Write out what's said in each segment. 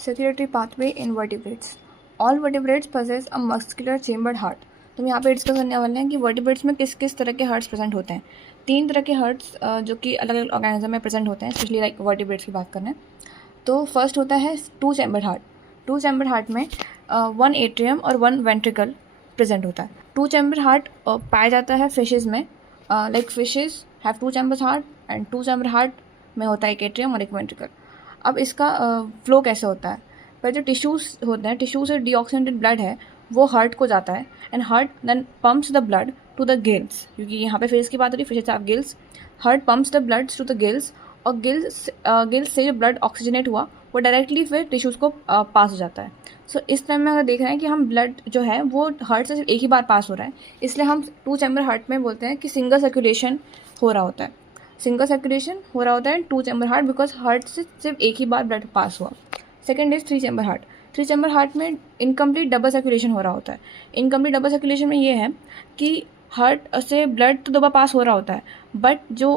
Circulatory pathway in vertebrates. All vertebrates possess a muscular chambered heart. तो हम यहाँ पे डिस्कस करने वाले हैं कि वर्टिब्रेट्स में किस किस तरह के हार्ट्स प्रेजेंट होते हैं. 3 तरह के हार्ट्स जो कि अलग अलग ऑर्गेनिज्म में प्रेजेंट होते हैं, स्पेशली लाइक वर्टिब्रेट्स की बात करें तो फर्स्ट होता है 2 चैम्बर्ड हार्ट. 2 चैम्बर्ड हार्ट में 1 एट्रियम और 1 वेंट्रिकल प्रेजेंट होता है. 2 चैम्बर्ड हार्ट पाया जाता है फिशेज़ में. Like fishes have 2 chambered heart and 2 chambered heart में होता है एक एट्रियम और एक वेंट्रिकल. अब इसका फ्लो कैसे होता है. पर जो टिश्यूज़ होते हैं, टिश्यू से डीऑक्सीनेटेड ब्लड है वो हार्ट को जाता है and heart then pumps the blood to the gills. क्योंकि यहाँ पे फेस की बात हो रही है, fishes have gills. Heart pumps the blood to the gills और गिल्स से जो ब्लड ऑक्सीजनेट हुआ वो डायरेक्टली फिर टिश्यूज़ को पास हो जाता है. सो इस टाइम में अगर देख रहे हैं कि हम ब्लड जो है वो हार्ट से सिर्फ एक ही बार पास हो रहा है, इसलिए हम 2 चैम्बर हार्ट में बोलते हैं कि सिंगल सर्कुलेशन हो रहा होता है. सिंगल सर्कुलेशन हो रहा होता है 2 चैम्बर हार्ट बिकॉज हार्ट से सिर्फ एक ही बार ब्लड पास हुआ. Second is 3 chamber heart. 3 chamber heart में इनकम्प्लीट डबल सर्कुलेशन हो रहा होता है. इनकम्प्लीट डबल सर्कुलेशन में ये है कि हार्ट से ब्लड तो 2 बार पास हो रहा होता है बट जो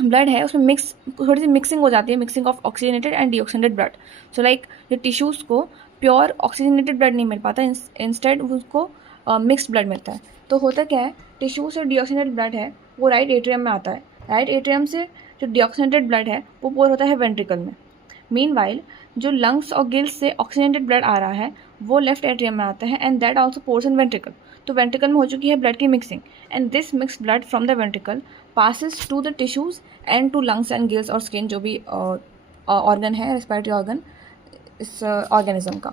ब्लड है उसमें थोड़ी सी मिक्सिंग हो जाती है, mixing of oxygenated and deoxygenated blood. So like जो टिश्यूज़ को प्योर ऑक्सीजनेटेड ब्लड नहीं मिल पाता, इंस्टेड उसको मिक्स्ड ब्लड मिलता है. तो होता क्या है, टिश्यू से डीऑक्सीनेटेड ब्लड है वो राइट एट्रियम में आता है. राइट एट्रियम से जो डीऑक्सीनेटेड ब्लड है वो पोर होता है वेंट्रिकल में. मीनवाइल जो लंग्स और गिल्स से ऑक्सीजनेटेड ब्लड आ रहा है वो लेफ्ट एट्रियम में आता है and that also pores in ventricle. तो वेंट्रिकल में हो चुकी है ब्लड की mixing and this mix blood from the ventricle passes to the tissues and to lungs and gills और skin, जो भी ऑर्गन है रेस्पिरेटरी ऑर्गन इस ऑर्गेनिज्म का.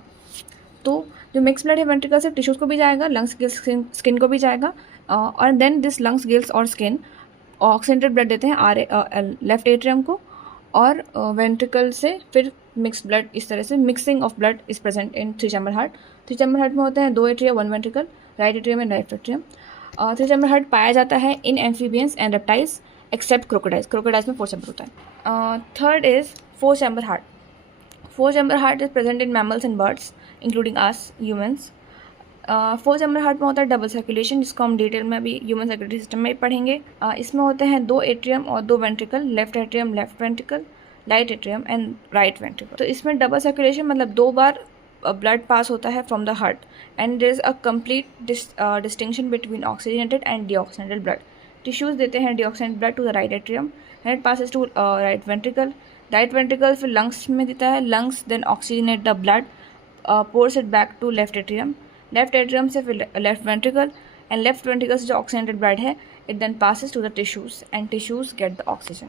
तो जो मिक्स ब्लड है वेंट्रिकल से टिश्यूज़ को भी जाएगा, लंग्स गिल्स स्किन को भी जाएगा और देन दिस लंग्स गिल्स और स्किन ऑक्सीजनेटेड ब्लड देते हैं लेफ्ट एट्रियम को और वेंट्रिकल से फिर मिक्स ब्लड. इस तरह से mixing of blood is present in 3 chamber heart. 3 chamber heart में होते हैं 2 atrium 1 ventricle, right atrium and left atrium. 3 chamber heart पाया जाता है in amphibians and reptiles except crocodiles. Crocodiles में 4 चैम्बर होता है. Third is 4 chamber heart. 4 chamber heart is present in mammals and birds including us humans. 4 chamber heart में होता है double circulation, जिसको हम डिटेल में अभी ह्यूमन सर्कुलेटरी सिस्टम में पढ़ेंगे. इसमें होते हैं 2 एट्रियम और 2 ventricle, left atrium left ventricle, right atrium and right ventricle. तो इसमें डबल सर्कुलेशन मतलब 2 बार ब्लड पास होता है from the heart and there is a complete distinction between oxygenated and deoxygenated blood. Tissues देते हैं deoxygenated blood to the right atrium and it passes to right ventricle. Right ventricle फिर lungs में देता है, lungs then oxygenate the blood, pours it back to left atrium. Left atrium से फिर left ventricle and left ventricle से जो oxygenated blood है it then passes to the tissues and tissues get the oxygen.